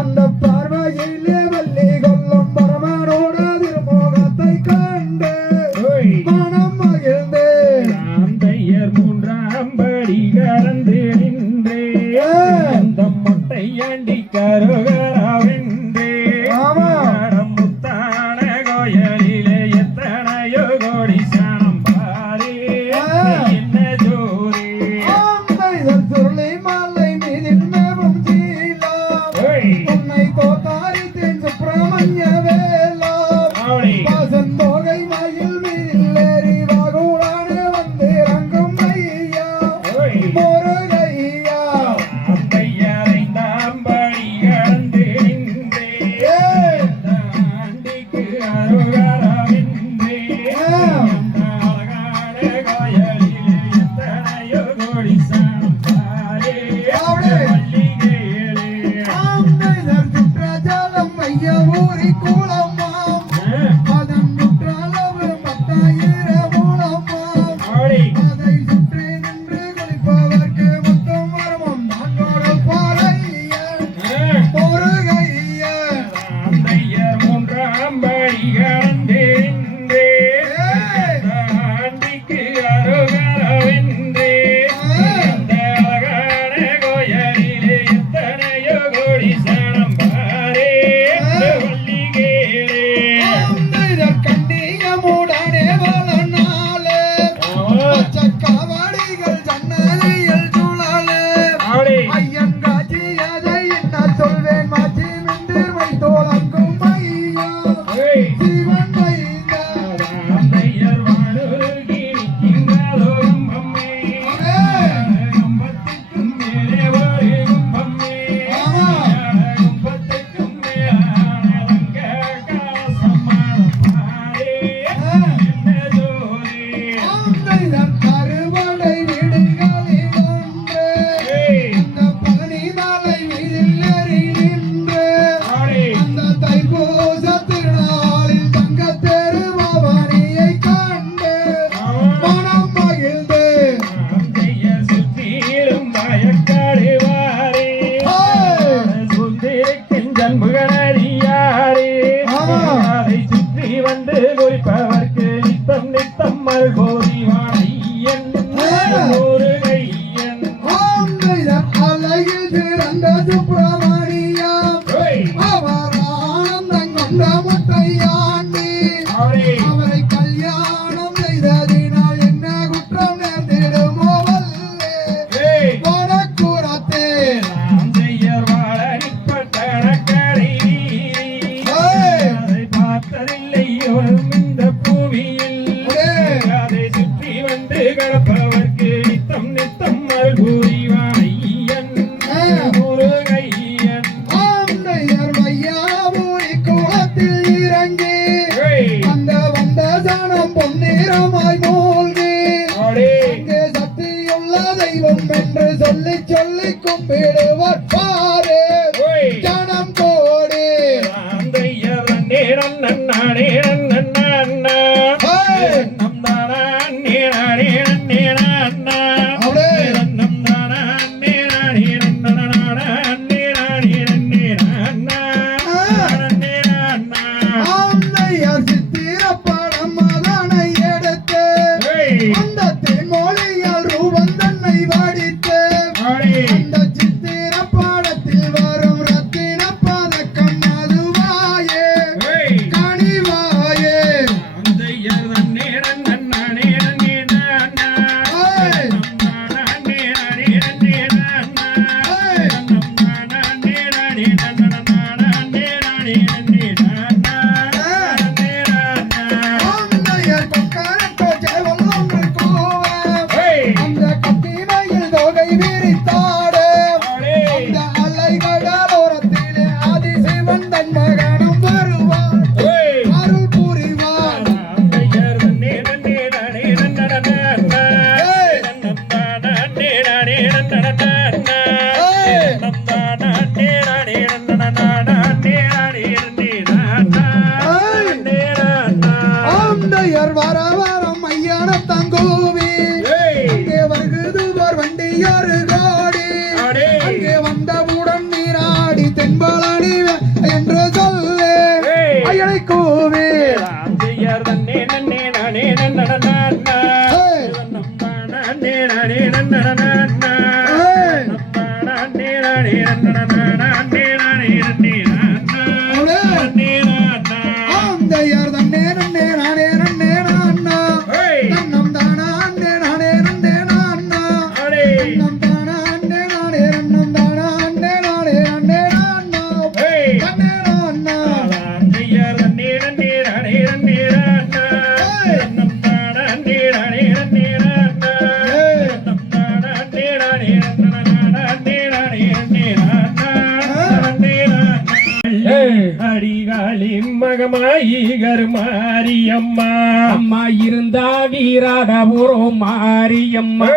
அந்த பார்வையிலே வள்ளி கொல்லும் பரமனோட திருமுகத்தை கண்டு மனம் மகிழ்ந்து ஆந்தையர் மூன்றாம் படி கறந்து நின்றே அந்த மொட்டையாண்டி கருகராவென்றே முத்தான கோயிலிலே எத்தனையோ கோடி சாணம் பாரே என்ன ஜோரே சுருளி மாலை மீதில் மேவும் சீலாம் உன்னை தோத்தாரித்தேன் சுப்பிரமணிய வேலாம் வாசன் போகை மயில் மீதில் ஏறி வாகுடானே வந்து ரங்கும் ஐயா முருகையா அந்தையரைந்தாம் படி கடந்து நின்றே ஆண்டிக்கு அருகராவென்றே அந்த அழகான கோயிலிலே எத்தனையோ கோடி சாணம் பாரே வள்ளிகேளே சுற்றஜாலம் ஐய ஊரி கூலமாம் அதன் முற்றளவு 10,000 மூலமாம் அதை சுற்றி நின்று குளிப்பவர்க்கு மொத்தம் வரமும் நான்கோடு பாறையன் முருகையன் ஆந்தையர் மூன்றாம் படி கடந்து நின்றே ஆண்டிக்கு அருகராவென்றே அந்த அழகான கோயிலிலே எத்தனையோ கோடி சாணம் பாரே வள்ளிகேளே கண்ணியமுடனே வளனாலே பச்சக்காவடிகள் சன்னதியில் சுழலே ஐயன் காட்சியதை என்ன சொல்வேன் மாற்றி மின்றிர் வைத்தோலங்கும் ஐயா சிவன் வைத்த ஆந்தையர் வானுருகி நிற்கின்றதோ கம்பம்மே கம்பத்துக்கும் மேலே ஒரு கும்பம்மே கும்பத்துக்கும் மேலானதங்க கலசமான பாரே என்ன ஜோரே அறுவடை வீடுகளில் ஒன்று அந்த பழனிமலை வீதில் ஏறி நின்று அந்த தைப்பூச திருநாளில் தங்கத்தேரு பவானியை கண்டு மனம் மகிழ்ந்து ஆந்தையர் சுற்றிலும் வயக்காடு வாரே சுந்திருக்கும் ஜன்புகனடியாரே அதை சுற்றி வந்து குறிப்பவர்க்கு நித்தம் நித்தம் மல்கோதி வாழையன் முருகையன் அலையில் சிறந்த சுப்பிரமணியம் அவர் ஆனந்தம் கொண்ட முட்டையாண்டி அவரை கல்யாணம் செய்ததினால் என்ன குற்றம் நேர்ந்திடுமோ வல்லே வடக்குறத்தே ஆந்தையர் வாழ நிற்பட்டணக்கடை அதை பார்த்ததில்லை எவரும் இந்த பூமியில் அதை சுற்றி வந்து கடப்பவர்க்கு நித்தம் நித்தம் மல்கூரி வாழையன் முருகையன் ஆந்தையர் வையாபுரி குளத்தில் இறங்கி அந்த வந்த சனம் பொன்னிறமாய் மூழ்கி அங்கே சக்தியுள்ள தெய்வம் என்று சொல்லி சொல்லி கும்பிடுவர் பாரு ஜனம் கோடி ஆந்தையர் நேரன் நன்னாடே நன்னா நம் தானா நேராடே நேரன்னா நம் தானா நேராடே நன்னா நேராடே நேரன்னா நேரன்னா ஆந்தையர் சித்திர படம் அதனை எடுத்து அந்த தென்மொழியால் ரூபன் தன்னை வடித்து அந்த சித்திர படத்தில் வரும் ரத்தின பதக்கம் அதுவாயே கனிவாயே ஆந்தையர் நேரன் நன்னாடே நன்னா நம் தானா நேராடே நேரன்னா நம் தானா நேராடே நன்னா நேராடே நேரன்னா ஆந்தையர் கொக்கரட்டோ ஜெயம் ஒன்று கூவ அந்த கத்திமையில் தொகை விரித்தாடு அந்த அலைகடலோரத்திலே ஆதிசிவன் தன் மகனும் வருவான் அருள் புரிவான் ஆந்தையர் வர வரம் ஐயான தங்கூவி அங்கே வருகுது ஒரு வண்டி ஒரு கோடி அங்கே வந்தவுடன் நீராடி தென்பல ஆந்தையர் தன்னே நன்னே நானே நன்னே நான்னா தன்னம் தானா அன்னே நானே நன்னே நான்னா தன்னம் தானா அன்னே நானே நன்னம் தானா அன்னே நானே அன்னே நான்னா அன்னே நான்னா அடிகாலி மகமாயி கருமாரியம்மா அம்மா இருந்தா வீராடபுரம் மாரியம்மா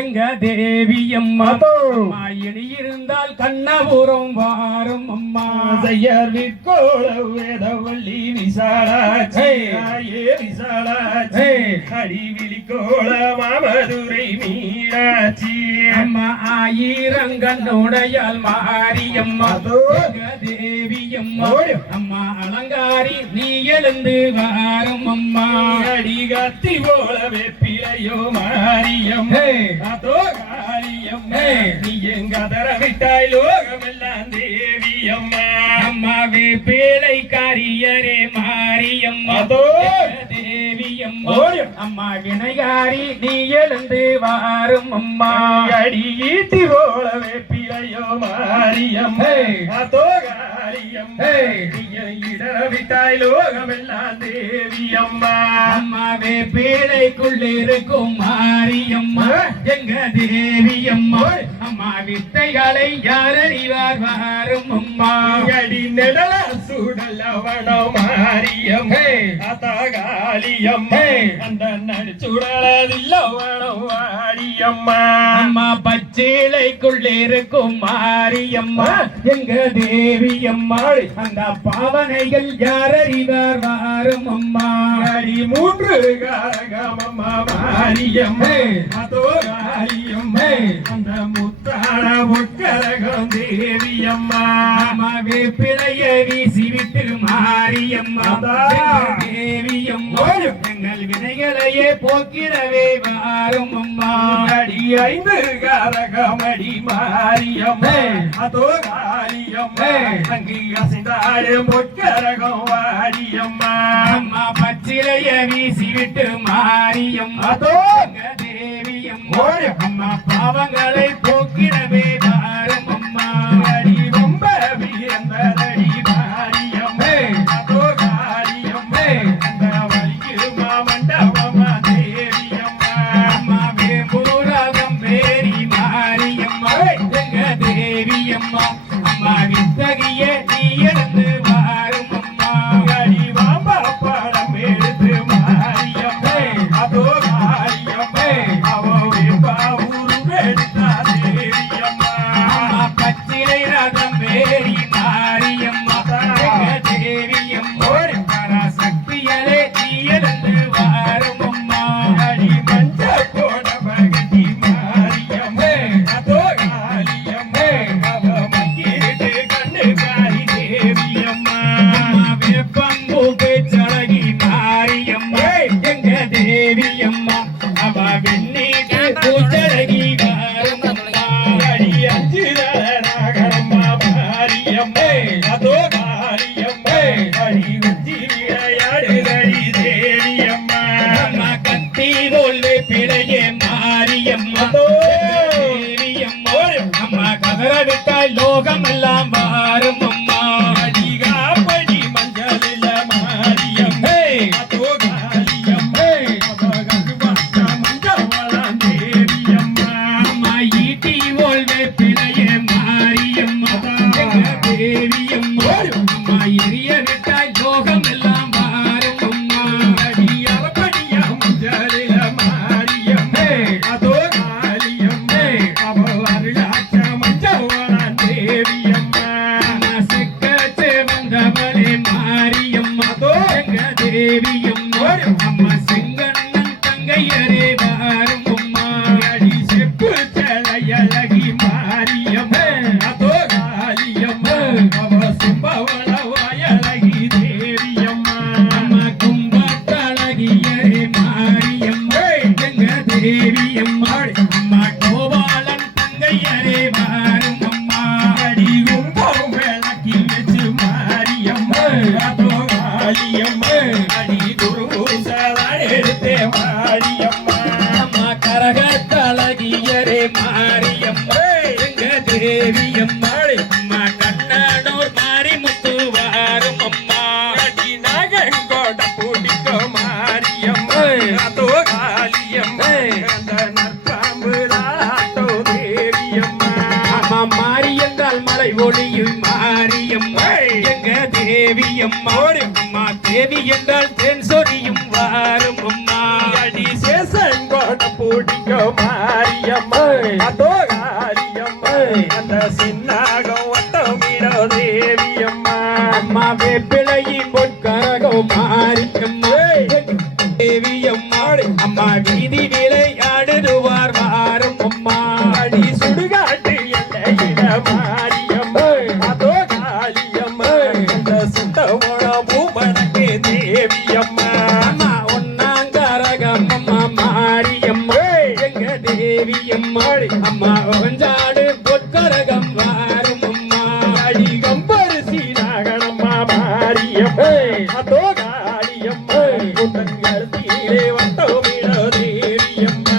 எங்க தேவியம்மா அம்மா இனி இருந்தால் கண்ணபுரம் வாரும் அம்மா செய்யார் விற்கோள வேதவள்ளி விசாலாச்சே விசாலாச்சே அடிவிழிக்கோள மாமதுரை மீனாட்சி அம்மா ஆயிரங்கண்ணுடையால் மாரியம்மா எங்க தேவியம்மா அம்மா அலங்காரி நீ எழுந்து வாரும் அம்மா அடிகாத்தி போல வெப்பிலையோ மாரியம் அதோ காரியம் நீ எங்க தரவிட்டாய் லோகமெல்லாம் தேவியம்மா அம்மாவே பேழைக்காரியரே மாரியம்மா அதோ தேவியம்மா அம்மா வினைகாரி நீ எழுந்து வாரும் அம்மா அடி ஈட்டி போல வெப்பிலையோ மாரியம் அதோ காரியம் இடரவிட்டாய் லோகமெல்லாம் தேவியம்மா அம்மாவே பேழைக்குள் இருக்கும் மாரியம்மா எங்க தேவியம்மா அம்மா வித்தைகளை யார் அறிவார் வாரும் அம்மா அடி நெடல சுடலவனோ மாரியம் அத்தகாலியம் அந்த நடிச்சுடலதில்லவனோ வாடியம்மா அம்மா பச்சேலைக்குள் இருக்கும் மாரியம்மா எங்க தேவியம்மா அந்த பாவனைகள் யார் அறிவார் வாரும் அம்மா அடி மூன்று காரகமம்மா மாரியம் அதோ காரியம் அந்த முத்தான முக்கரகம் தேவியம்மா அம்மாவே பிழைய வீசிவிட்டு மாரியம்மா தேவியம்மா எங்கள் வினைகளையே போக்கிடவே வாரும் அம்மா அடி ஐந்து காரகமடி மாரியம் அதோ காரியம் அங்கு அசைந்தாடு முக்கரகம் வாடியம்மா அம்மா பச்சிலைய வீசிவிட்டு மாரியம்மா அதோ தேவியம்மா அம்மா பாவங்களை போக்கிடவே வாரும் அம்மா அடி ரொம்ப வீரந்தடி மாரியம் அதோ காரியம் அந்த வலிக்கு மாமண்டபமா தேவியம்மா அம்மாவே பூரகம் பேரி மாரியம்மா எங்க தேவியம்மா அம்மா வித்தகிய நீ எழுந்து வாரும் அம்மா அடி வாம்பா படம் எடுத்து மாரியம் அதோ காரியம் அவவே பாவூரு எடுத்தா தேவியம்மா அம்மா பச்சிலை ரதம் பேரி மாரியம்மா எங்க தேவியம்மா பராசக்தியலே நீ எழுந்து வாரும் அம்மா அடி மஞ்ச போட பகட்டி மாரியம் அதோ காரியம் அவ மக்கிட்டு கண்ணு காரி தேவியம்மா அம்மா வேப்பம்பூ பேச்சழகி மாரியம்மா எங்க தேவியம்மா அவ வெண்ணீட்டு பூச்சழகி வாரும் அம்மா அடி அஞ்சு நாகரம்மா மாரியம் அதோ காரியம் அடி உச்சி விளையாடுதடி தேவியம்மா அம்மா கத்தி தோல்வே பிழையே மாரியம்மா தேவியம்மா அம்மா கதற விட்டாய் லோகமெல்லாம் வாரும் அம்மா அடிகாப்படி மஞ்சளில மாரியம் அதோ காரியம் அவ கருவாச்சா மஞ்சவளாம் தேவியம்மா அம்மா ஈட்டி ஓல்வே பிழையே மாரியம்மா எங்க தேவியம்மா அம்மா எரிய விட்டாய் லோகமெல்லாம் வாரும் அம்மா அடி அளப்படியா மஞ்சளில மாரியம் அதோ காரியம் அவ அருளாச்சா மஞ்சவளாம் தேவியம்மா விட்டாய் ஒளியும் மாரியம்மா எங்க தேவியம்மா அம்மா தேவி என்றால் தென் சொரியும் வாரும் அம்மா அடி சேசங்கோட பிடிக்க மாரியம்மா அதோ காரியம்மா அந்த சின்னாகம் வட்டமிடோ தேவியம்மா அம்மா வேப்பிலையின் பொற்கரகம் மாரியம்மா தேவியம்மா அம்மா வீதி விளையாடுவார் வாரும் அம்மா அடி சுடுகாட்டு எல்லையில மாரியம்மா அதோ காளியம்மா அந்த சுத்தமோட பூமணக்கு தேவியம்மா அம்மா ஒன்னாங்கரகம் அம்மா மாரியம்மா எங்க தேவியம்மா அம்மா ஒஞ்சாடு பொற்கரகம் வாரும் அம்மா அடி கம்பரிசி நாகணம்மா மாரியம்மா அதோ காளியம்மா உந்தன் கருத்திலே வட்டமிடோ தேவியம்மா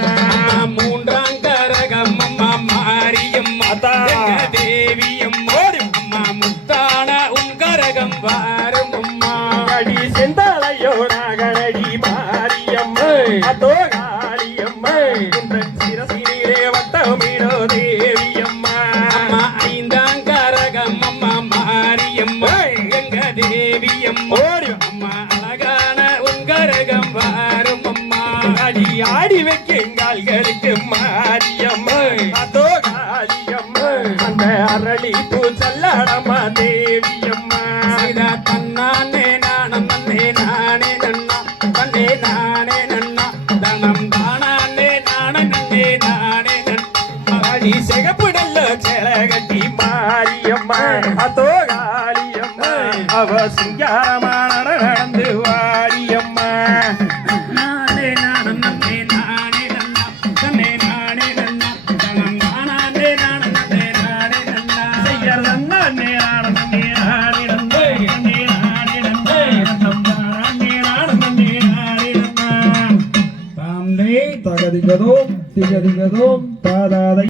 மூன்றாம் கரகம் அம்மா மாரியம்மா எங்க தேவியம்மா அம்மா முத்தான உன் கரகம் வாரும் அம்மா அடி செந்தாளையோ நாகனடி மாரியம்மா அதோ காளியம்மா உந்தன் சிரசினிலே வட்டமிடோ தேவியம்மா அம்மா ஐந்தாம் கரகம் அம்மா மாரியம்மா எங்க தேவியம்மா அம்மா அழகான உன் கரகம் வாரும் அம்மா அடி ஆடி வைக்கும் கால்களுக்கு மாரியம்மா அதோ காளியம்மா அந்த அரளி பூ சல்லடம்மா தேவியம்மா சீதா தன்னானே நாணம் நன்னே நானே நன்னா தன்னே நானே நன்னா தனம் தானானே நானே நன்னே நானே நன்னா அடி சிகப்புடல்ல செலகட்டி மாரியம்மா அதோ காளியம்மா அவ சிங்காரமான நடந்து வாரியம்மா நானே நாணம் நன்னே நானே நன்னா தன்னே நானே நன்னா தனம் தானானே நாணம் நன்னே நானே நன்னா செய்யர் நன்னே ஆனந்தே ஆடிடந்தே நன்னே ஆடிடந்தே நன்னம் தானே ஆனந்தே ஆடிடந்தா தாம்தே தகதிகதோம் திகதிகதோம் தாதாதை